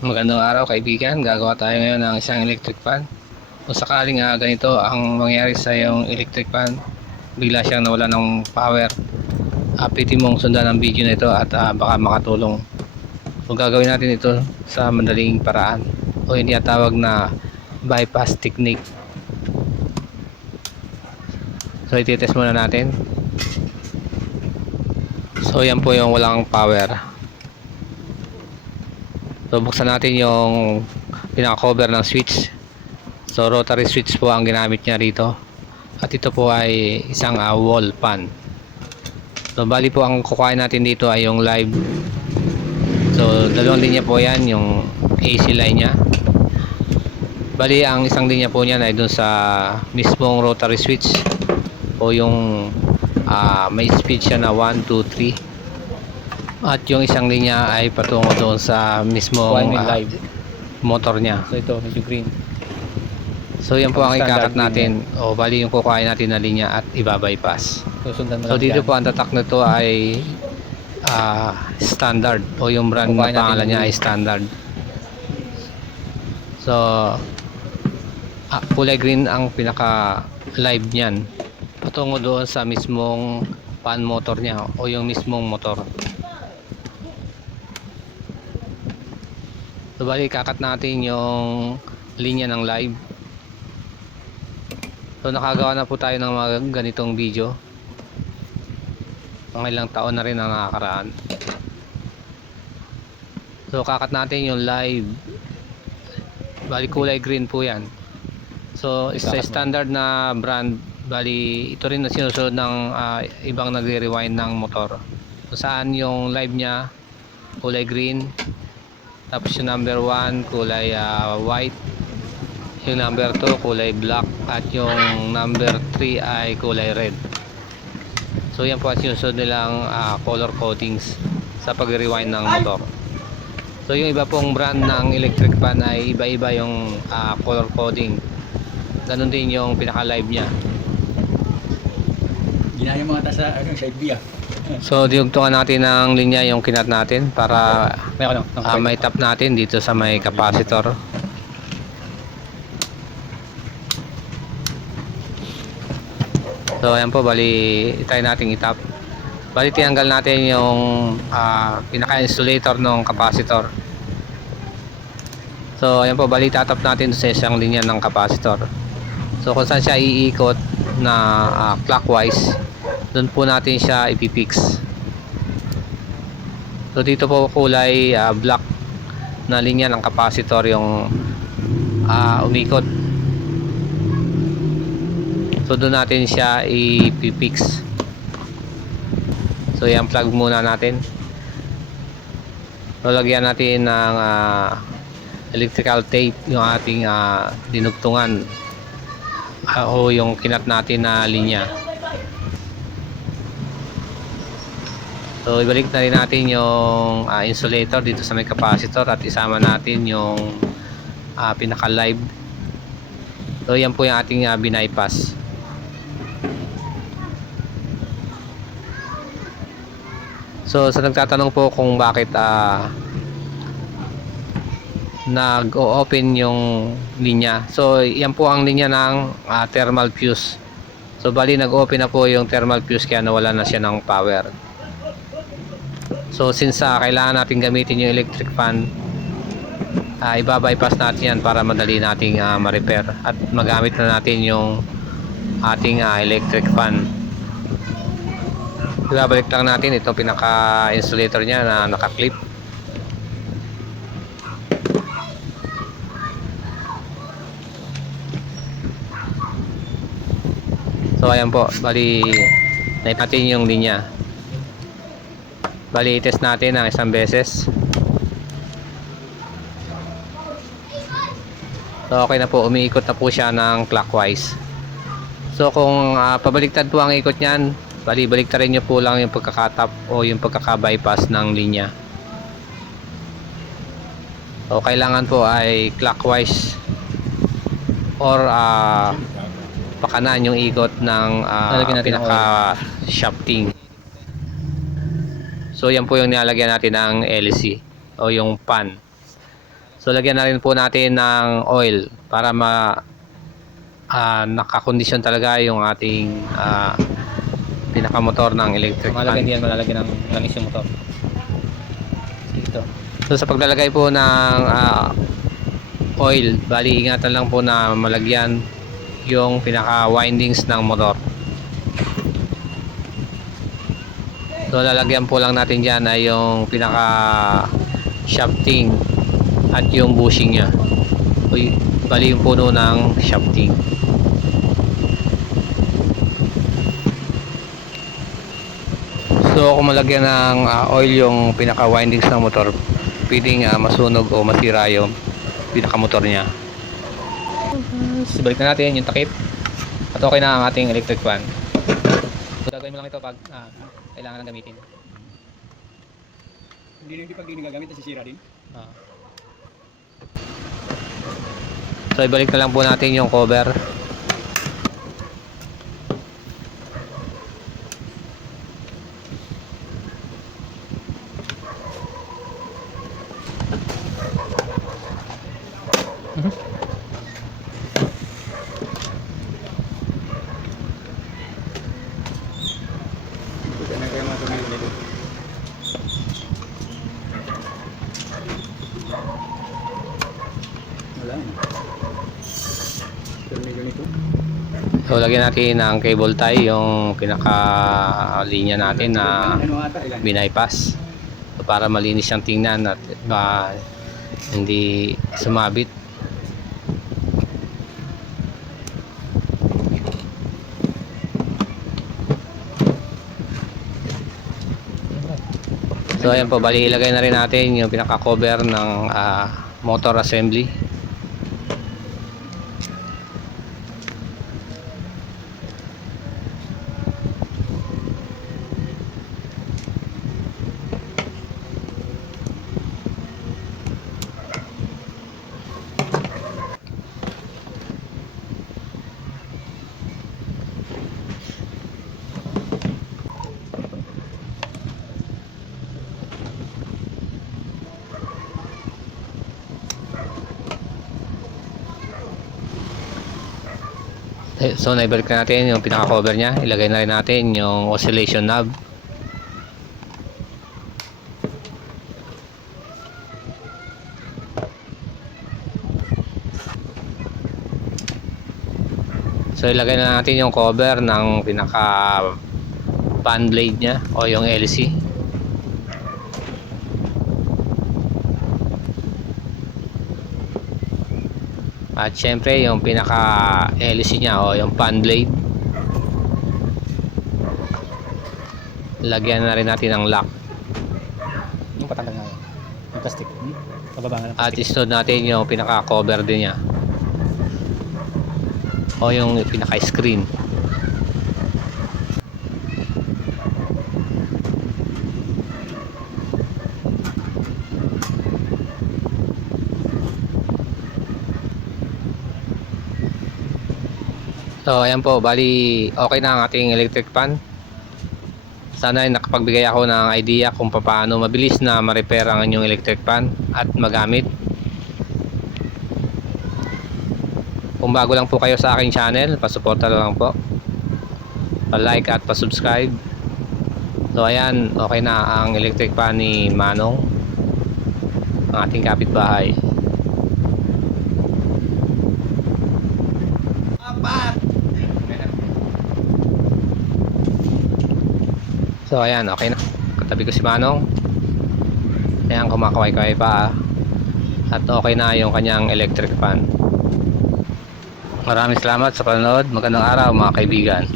Magandang araw kaibigan, gagawa tayo ngayon ng isang electric fan. Kung sakaling ganito ang mangyari sa iyong electric fan, bigla siyang nawala ng power, pwede mong sundan ang video na ito at baka makatulong. So gagawin natin ito sa madaling paraan o yung tinatawag na bypass technique. So ititest muna natin. So yan po yung walang power. So buksan natin yung pinaka-cover ng switch. So rotary switch po ang ginamit niya rito. At ito po ay isang wall fan. So bali po ang kukuhain natin dito ay yung live. So dalawang linya po yan, yung AC line niya. Bali ang isang linya po niyan ay dun sa mismong rotary switch o yung may speed siya na 1, 2, 3. At yung isang linya ay patungo doon sa mismong live motor niya. So ito medyo green. So yan po ang ikakat natin o bali yung kukuhain natin na linya at ibabypass. So dito po ang tatak nito ay standard o yung brand na pangalan niya ay standard. So kulay green ang pinaka live niyan patungo doon sa mismong fan motor niya o yung mismong motor. So bali kakat natin yung linya ng live. So nakagawa na po tayo ng mga ganitong video. Mga ilang taon na rin ang nakakaraan. So kakat natin yung live. Bali kulay green po yan. So isa standard na brand. Bali ito rin na sinusunod ng ibang nagre-rewind ng motor. So saan yung live niya kulay green. Tapos yung number 1 kulay white. Yung number 2 kulay black. At yung number 3 ay kulay red. So yan po at sinusunod nilang color codings sa pag-rewind ng motor. So yung iba pong brand ng electric fan ay iba-iba yung color coding. Ganon din yung pinaka-live niya. Ginaya mga sa side B. So diugtungan natin ng linya yung kinat natin para may tap natin dito sa may capacitor. So ayan po, bali try nating itap. Bali tinanggal natin yung pinaka-insulator ng capacitor. So ayan po, bali tatap natin sa isang linya ng capacitor. So kung saan siya iikot na clockwise, doon po natin siya ipipix. So dito po kulay black na linya ng capacitor yung umikot. So doon natin siya ipipix. So yan, plug muna natin. So lagyan natin ng electrical tape yung ating dinugtungan o yung kinat natin na linya. So ibalik na rin natin yung insulator dito sa may capacitor at isama natin yung pinaka live. So yan po yung ating binypass. So sa nagtatanong po kung bakit nag-o-open yung linya. So yan po ang linya ng thermal fuse. So bali nag-open na po yung thermal fuse kaya nawala na siya ng power. So since kailangan natin gamitin yung electric fan, ibabypass natin yan para madali nating ma-repair at magamit na natin yung ating electric fan. Ibabalik lang natin itong pinaka-insulator niya na naka-clip. So ayan po, bali natin yung linya. Bali i-test natin ng isang beses. So okay na po, umiikot na po siya ng clockwise. So kung pabaliktad po ang ikot niyan, bali baliktarin nyo po lang yung pagkakatap o yung pagkakabypass ng linya. So kailangan po ay clockwise or pakanan yung ikot ng pinaka shafting. So yan po yung nilalagyan natin ng LC o yung pan. So lagyan na rin po natin ng oil para nakakondisyon talaga yung ating pinakamotor ng electric fan. Malagyan diyan, malalagyan ng langis yung motor. Dito. So sa paglalagay po ng oil, bali ingatan lang po na malagyan yung pinaka windings ng motor. So lalagyan po lang natin dyan ay yung pinaka shafting at yung bushing nya. Bali yung puno ng shafting. So kung malagyan ng oil yung pinaka windings ng motor, pwedeng masunog o masira yung pinaka motor nya. So, balik na natin yung takip. At okay na ang ating electric fan. So gagawin mo lang ito pag kailangan ng gamitin. Hindi pag hindi gagamit, nasisira din. So ibalik na lang po natin yung cover. Buti na kaya mga tumili nito. Wala na. Pero may ganito. So lagyan natin ng cable tie, yung pinaka linya natin na Ano ata, ilan? binaypass. So, para malinis siyang tingnan at hindi sumabit. So ayan po, bali ilagay na rin natin yung pinaka cover ng motor assembly. So naibalik na natin yung pinaka cover nya, ilagay na rin natin yung oscillation knob. So ilagay na natin yung cover ng pinaka fan blade nya o yung LC. At syempre yung pinaka LC nya o yung fan blade, lagyan na rin natin ng lock. Yung patanggal na yun. Yung plastic. Pababa nga ng At plastic. isunod natin yung pinaka cover din nya o yung pinaka screen. So ayan po, bali okay na ang ating electric fan. Sana ay nakapagbigay ako ng idea kung paano mabilis na ma-repair ang inyong electric fan at magamit. Kung bago lang po kayo sa aking channel, pasuporta lang po, pa-like at pa-subscribe. So ayan, okay na ang electric fan ni Manong, ang ating kapitbahay. So ayan, okay na. Katabi ko si Manong. Ayan, kumakaway-kaway pa. At okay na yung kanyang electric fan. Maraming salamat sa panonood. Magandang araw mga kaibigan.